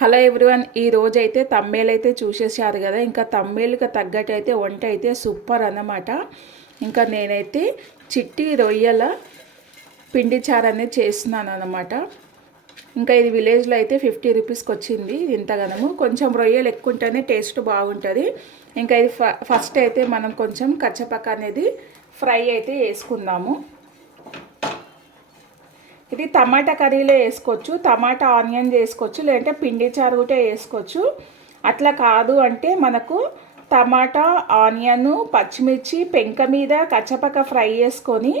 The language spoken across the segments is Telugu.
హలో ఎవ్రీవన్ ఈ రోజు అయితే తమ్మేలు అయితే చూసేసారు కదా ఇంకా తమ్మేలుకి తగ్గట్టు అయితే వంట అయితే సూపర్ అన్నమాట. ఇంకా నేనైతే చిట్టి రొయ్యల పిండి చారు అనేది చేస్తున్నాను అనమాట ఇంకా ఇది విలేజ్లో అయితే ఫిఫ్టీ రూపీస్కి వచ్చింది ఇంతగానము. కొంచెం రొయ్యలు ఎక్కువ ఉంటేనే టేస్ట్ బాగుంటుంది. ఇంకా ఇది ఫస్ట్ అయితే మనం కొంచెం కచ్చపక్క అనేది ఫ్రై అయితే వేసుకుందాము. ఇది టమాటా కర్రీలో వేసుకోవచ్చు టమాటా ఆనియన్ చేసుకోవచ్చు లేదంటే పిండి చారు కూడా వేసుకోవచ్చు. అట్లా కాదు అంటే మనకు టమాటా ఆనియన్ పచ్చిమిర్చి పెంక మీద కచ్చపక్క ఫ్రై చేసుకొని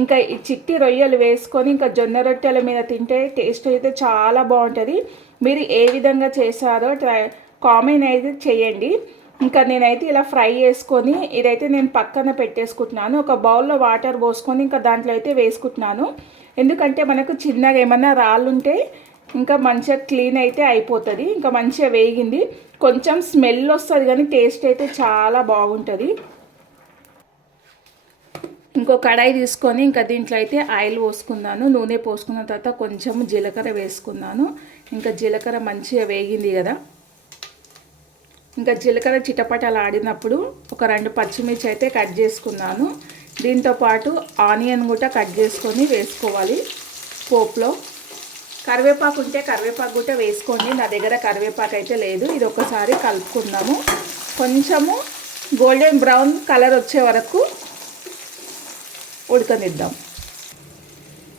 ఇంకా ఈ చిట్టి రొయ్యలు వేసుకొని ఇంకా జొన్న రొట్టెల మీద తింటే టేస్ట్ అయితే చాలా బాగుంటుంది. మీరు ఏ విధంగా చేశారో ట్రై కామెంట్ అయితే చేయండి. ఇంకా నేనైతే ఇలా ఫ్రై చేసుకొని ఇదైతే నేను పక్కన పెట్టేసుకుంటున్నాను. ఒక బౌల్లో వాటర్ పోసుకొని ఇంకా దాంట్లో అయితే వేసుకుంటున్నాను. ఎందుకంటే మనకు చిన్నగా ఏమైనా రాళ్ళు ఉంటే ఇంకా మంచిగా క్లీన్ అయితే అయిపోతుంది. ఇంకా మంచిగా వేగింది. కొంచెం స్మెల్ వస్తుంది కానీ టేస్ట్ అయితే చాలా బాగుంటుంది. ఇంకో కడాయి తీసుకొని ఇంకా దీంట్లో అయితే ఆయిల్ పోసుకున్నాను. నూనె పోసుకున్న తర్వాత కొంచెం జీలకర్ర వేసుకున్నాను. ఇంకా జీలకర్ర మంచిగా వేగింది కదా. ఇంకా జీలకర్ర చిటపటలు ఆడినప్పుడు ఒక రెండు పచ్చిమిర్చి అయితే కట్ చేసుకున్నాను. దీంతోపాటు ఆనియన్ కూడా కట్ చేసుకొని వేసుకోవాలి పోపులో. కరివేపాకు ఉంటే కరివేపాకు కూడా వేసుకోండి. నా దగ్గర కరివేపాకు అయితే లేదు. ఇది ఒకసారి కలుపుకుందాము. కొంచెము గోల్డెన్ బ్రౌన్ కలర్ వచ్చే వరకు ఉడకనిద్దాం.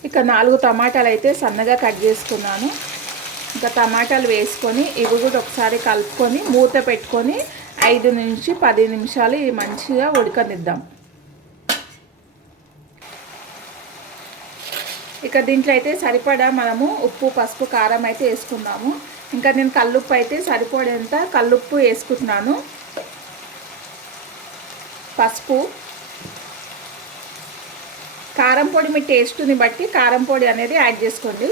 ఇక నాలుగు టమాటాలు అయితే సన్నగా కట్ చేసుకున్నాను. ఇంకా టమాటాలు వేసుకొని ఇవి కూడా ఒకసారి కలుపుకొని మూత పెట్టుకొని ఐదు నుంచి పది నిమిషాలు ఇది మంచిగా ఉడకనిద్దాం. ఇక దీంట్లో అయితే సరిపడా మనము ఉప్పు పసుపు కారం అయితే వేసుకున్నాము ఇంకా నేను కల్లుప్పు అయితే సరిపడేంత కల్లుప్పు వేసుకుంటున్నాను. పసుపు. కారం పొడి మీ టేస్ట్ని బట్టి కారం పొడి అనేది యాడ్ చేసుకోండి.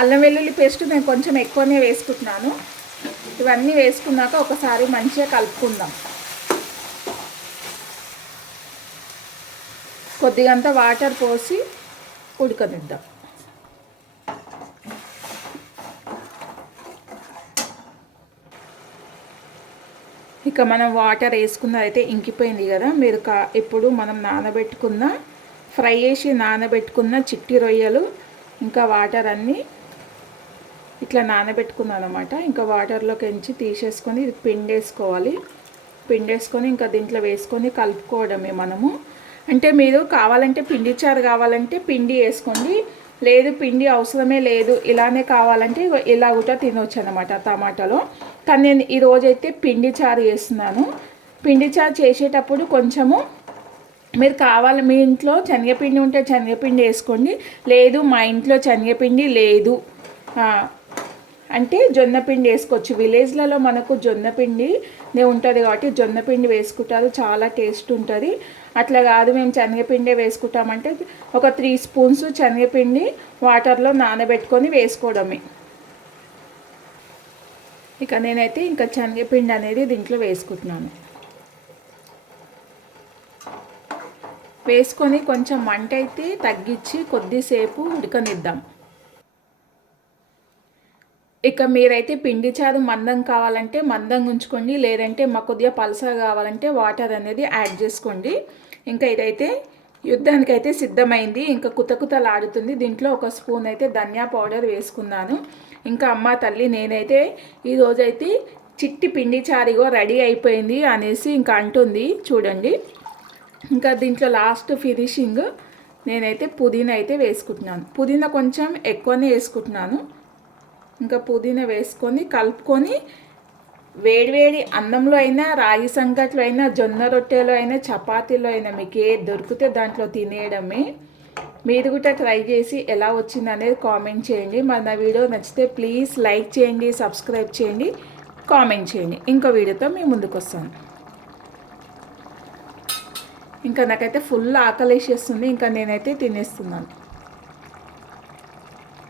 అల్లం వెల్లుల్లి పేస్ట్ నేను కొంచెం ఎక్కువనే వేసుకుంటున్నాను. ఇవన్నీ వేసుకున్నాక ఒకసారి మంచిగా కలుపుకుందాం. కొద్దిగంత వాటర్ పోసి ఉడకనిద్దాం. ఇక మనం వాటర్ వేసుకున్నదైతే అయితే ఇంకిపోయింది కదా. మీరు కా ఇప్పుడు మనం నానబెట్టుకున్న ఫ్రై చేసి నానబెట్టుకున్న చిట్టి రొయ్యలు ఇంకా వాటర్ అన్నీ ఇట్లా నానబెట్టుకున్నాను అనమాట ఇంకా వాటర్లోకి ఎంచి తీసేసుకొని ఇది పిండేసుకోవాలి. పిండేసుకొని ఇంకా దీంట్లో వేసుకొని కలుపుకోవడమే మనము. అంటే మీరు కావాలంటే పిండి చారు కావాలంటే పిండి వేసుకోండి. లేదు పిండి అవసరమే లేదు ఇలానే కావాలంటే ఇలా కూడా తినవచ్చు అనమాట టమాటాలో. కానీ నేను ఈరోజైతే పిండి చారు చేస్తున్నాను. పిండి చారు చేసేటప్పుడు కొంచెము మీరు కావాలి మీ ఇంట్లో శనగపిండి ఉంటే శనగపిండి వేసుకోండి. లేదు మా ఇంట్లో శనగపిండి లేదు. అంటే జొన్నపిండి వేసుకోవచ్చు. విలేజ్లలో మనకు జొన్నపిండి ఉంటుంది కాబట్టి జొన్నపిండి వేసుకుంటారు. చాలా టేస్ట్ ఉంటుంది. అట్లా కాదు మేము శనగపిండి వేసుకుంటామంటే ఒక త్రీ స్పూన్స్ శనగపిండి వాటర్లో నానబెట్టుకొని వేసుకోవడమే. ఇక నేనైతే ఇంకా శనగపిండి అనేది దీంట్లో వేసుకుంటున్నాను. వేసుకొని కొంచెం మంట అయితే తగ్గించి కొద్దిసేపు ఉడకనిద్దాం. ఇక మీరైతే పిండి చారు మందం కావాలంటే మందం ఉంచుకోండి లేదంటే మా కొద్దిగా పలసగా కావాలంటే వాటర్ అనేది యాడ్ చేసుకోండి. ఇంకా ఇదైతే యుద్ధానికి అయితే సిద్ధమైంది. ఇంకా కుతకుతలాడుతుంది దీంట్లో ఒక స్పూన్ అయితే ధనియా పౌడర్ వేసుకున్నాను. ఇంకా అమ్మ తల్లి నేనైతే ఈరోజైతే చిట్టి పిండి చారిగో రెడీ అయిపోయింది అనేసి ఇంకా అంటుంది. చూడండి. ఇంకా దీంట్లో లాస్ట్ ఫినిషింగ్ నేనైతే పుదీనా అయితే వేసుకుంటున్నాను. పుదీనా కొంచెం ఎక్కువనే వేసుకుంటున్నాను. ఇంకా పుదీనా వేసుకొని కలుపుకొని వేడివేడి అన్నంలో అయినా రాగి సంగట్లో అయినా జొన్న రొట్టెలో అయినా చపాతీలో అయినా మీకు ఏ దొరికితే దాంట్లో తినేయడమే. మీరు కూడా ట్రై చేసి ఎలా వచ్చింది అనేది కామెంట్ చేయండి. మరి నా వీడియో నచ్చితే ప్లీజ్ లైక్ చేయండి సబ్స్క్రైబ్ చేయండి కామెంట్ చేయండి. ఇంకో వీడియోతో మేము ముందుకు వస్తాను. ఇంకా నాకైతే ఫుల్ ఆకలేసేస్తుంది. ఇంకా నేనైతే తినేస్తున్నాను.